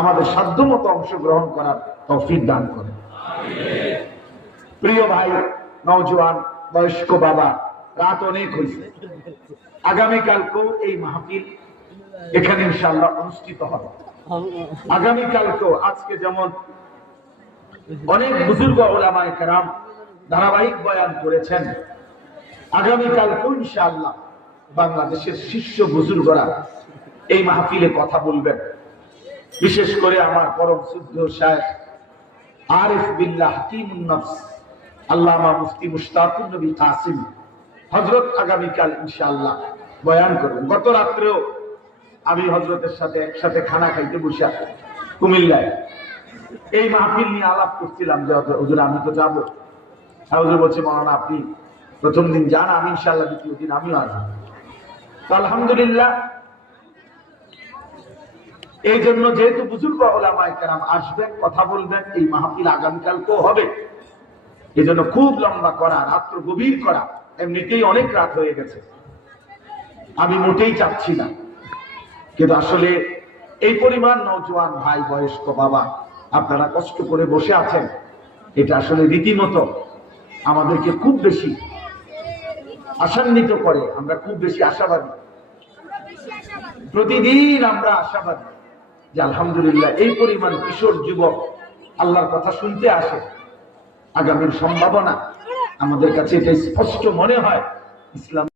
আমাদের সাধ্যমতো অংশগ্রহণ করার তৌফিক দান করেন। প্রিয় ভাই, নওজোয়ান, বয়স্ক বাবা, রাত অনেক হয়েছে। আগামীকালকেও এই মাহফিল এখানে ইনশাআল্লাহ অনুষ্ঠিত হবে। আগামীকালকেও আজকে যেমন অনেক বুজুর্গ উলামায়ে কেরাম ধারাবাহিক বয়ান করেছেন, আগামীকালকেও ইনশাআল্লাহ বাংলাদেশের শীর্ষ বুজুর্গরা এই মাহফিলে কথা বলবেন। বিশেষ করে আমার পরম শুদ্ধ শায়খ আরিফ বিল্লাহ হাকিমুন নফস আল্লামা মুফতি মুশতাকুর নবী কাসিম হযরত আগামীকাল ইনশাআল্লাহ বয়ান করবেন। গত রাত্রেও আমি হযরতের সাথে একসাথে খানা খাইতে বসে কুমিল্লায় এই মাহফিল নিয়ে আলাপ করছিলাম যে হুজুর আমি তো যাবো। হুজুর বলছে মাওলানা আপনি প্রথম দিন যান, আমি ইনশাআল্লাহ দ্বিতীয় দিন আমিও আসবো। তো আলহামদুলিল্লাহ, এই জন্য যেহেতু বুজুর্গ উলামায়ে কেরাম আসবেন, কথা বলবেন, এই মাহফিল আগামীকালকেও হবে। এই জন্য খুব লম্বা করা, রাত্র গভীর করা, এমনিতেই অনেক রাত হয়ে গেছে, আমি মোটেই চাচ্ছি না। কিন্তু আসলে এই পরিমাণ নওজোয়ান ভাই, বয়স্ক বাবা আপনারা কষ্ট করে বসে আছেন, এটা আসলে রীতিমতো আমাদেরকে খুব বেশি আশান্বিত করে। আমরা খুব বেশি আশাবাদী, প্রতিদিন আমরা আশাবাদী যে আলহামদুলিল্লাহ এই পরিমাণ কিশোর যুবক আল্লাহর কথা শুনতে আসে। আগামীর সম্ভাবনা আমাদের কাছে এটা স্পষ্ট মনে হয়। ইসলাম